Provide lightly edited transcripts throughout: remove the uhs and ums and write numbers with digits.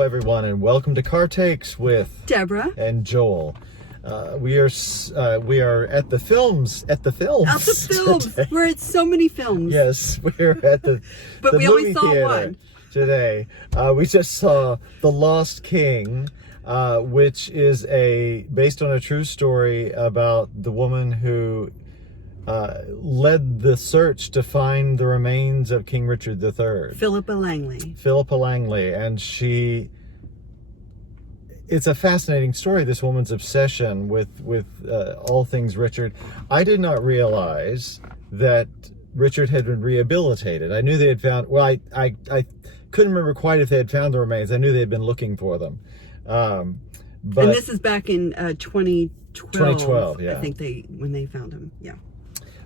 Hello, everyone, and welcome to Car Takes with Deborah and Joel. We are at the films. Out the films. Today. We're at so many films. Yes, we're at the But the we movie only saw theater one. today. We just saw The Lost King, which is based on a true story about the woman who led the search to find the remains of King Richard III. Philippa Langley. And it's a fascinating story, this woman's obsession with all things Richard. I did not realize that Richard had been rehabilitated. I knew they had found, well, I couldn't remember quite if they had found the remains. I knew they had been looking for them. But And this is back in 2012. 2012, yeah. I think when they found him. Yeah.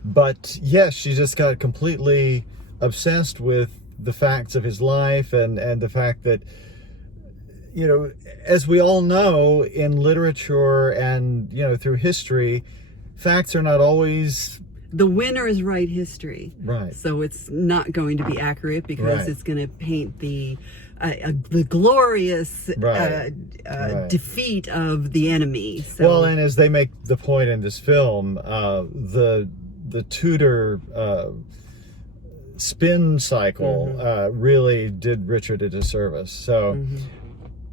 But yes, she just got completely obsessed with the facts of his life and the fact that, you know, as we all know in literature and, you know, through history, facts are not always... The winners write history. Right. So it's not going to be accurate because Right. it's going to paint the glorious Right. defeat of the enemy. So, Well, and as they make the point in this film, the Tudor spin cycle really did Richard a disservice. So,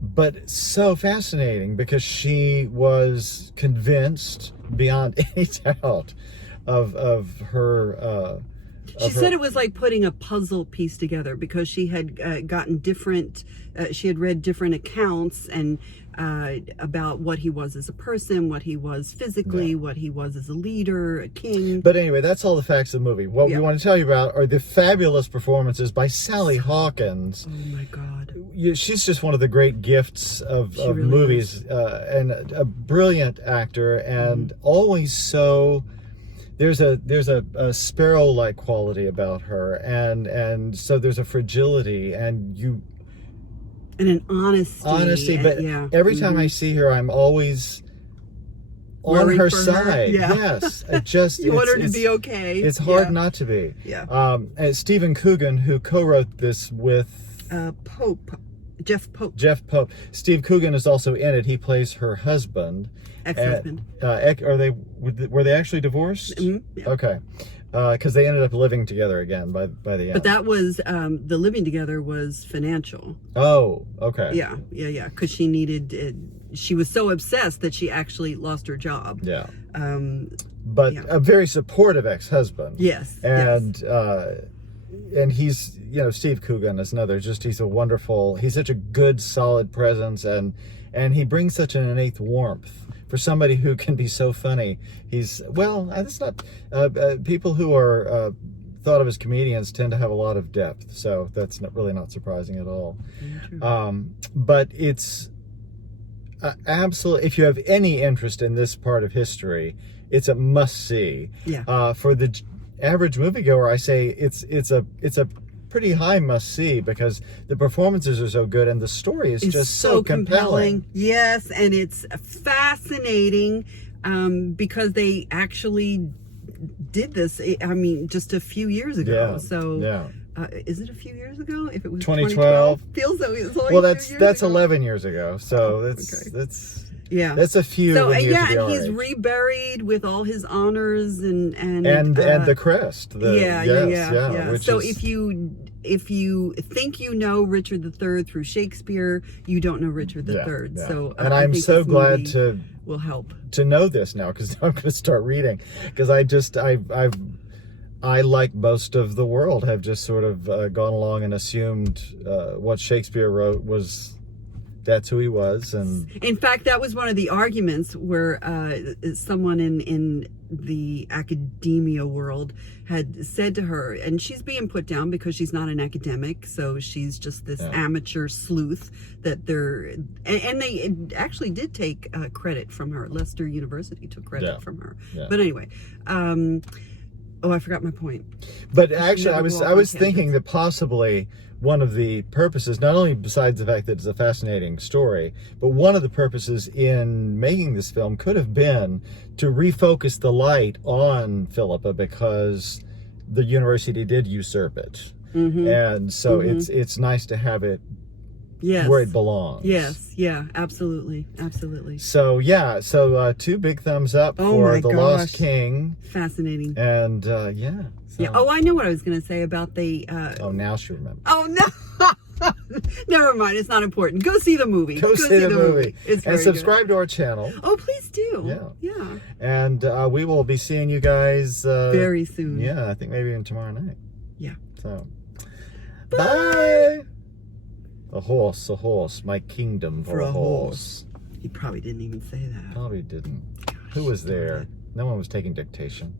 but so fascinating because she was convinced beyond any doubt of her. She said it was like putting a puzzle piece together because she had gotten different, she had read different accounts and about what he was as a person, what he was physically, what he was as a leader, a king. But anyway, that's all the facts of the movie. What we want to tell you about are the fabulous performances by Sally Hawkins. Oh my God. She's just one of the great gifts of really movies, and a brilliant actor, and always so... There's a sparrow-like quality about her, and so there's a fragility, and an honesty. But every time I see her, I'm always on her side. Yeah. Yes, it just You want her to be okay. It's hard not to be. Yeah. And Stephen Coogan, who co-wrote this with Jeff Pope. Steve Coogan is also in it. He plays her husband. Ex-husband. Were they actually divorced? Yeah. Okay. Because they ended up living together again by the end. But that was, the living together was financial. Oh, okay. Yeah. Because she needed, she was so obsessed that she actually lost her job. Yeah. But a very supportive ex-husband. Yes. And he's, you know, Steve Coogan is another, he's such a good, solid presence, and he brings such an innate warmth for somebody who can be so funny. That's not, people who are thought of as comedians tend to have a lot of depth, so that's really not surprising at all. But it's absolutely, if you have any interest in this part of history, it's a must-see. Yeah. For the average moviegoer, I say it's a pretty high must-see because the performances are so good and the story is just so compelling. Yes, and it's fascinating because they actually did this, I mean, just a few years ago. Is it a few years ago? If it was 2012? Feels that it was only a few years that's ago. 11 years ago. So that's a few. So and he's reburied with all his honors and the crest. So if you think you know Richard III through Shakespeare, you don't know Richard III. Yeah. So and I'm so glad will help to know this now because I'm going to start reading because I like most of the world have just sort of gone along and assumed what Shakespeare wrote was. That's who he was. And in fact, that was one of the arguments where someone in the academia world had said to her, and she's being put down because she's not an academic, so she's just this amateur sleuth that they actually did take credit from her. Leicester University took credit from her. But anyway, I forgot my point. But actually, I was thinking that possibly one of the purposes, not only besides the fact that it's a fascinating story, but one of the purposes in making this film could have been to refocus the light on Philippa because the university did usurp it. And so it's nice to have it Yes. where it belongs. Yes. Yeah. Absolutely. Absolutely. So yeah, so 2 big thumbs up Oh for my The gosh. Lost King, Fascinating. and yeah. So, Yeah. Oh, I know what I was going to say about the. oh, now she remembers. Oh no. Never mind. It's not important. Go see the movie. Go see the movie. It's and very subscribe to our channel. good. Oh, please do. Yeah. Yeah. And we will be seeing you guys Very soon. Yeah, I think maybe even tomorrow night. Yeah. So, bye. A horse, my kingdom for a horse. He probably didn't even say that. Probably didn't. Who was there? No one was taking dictation.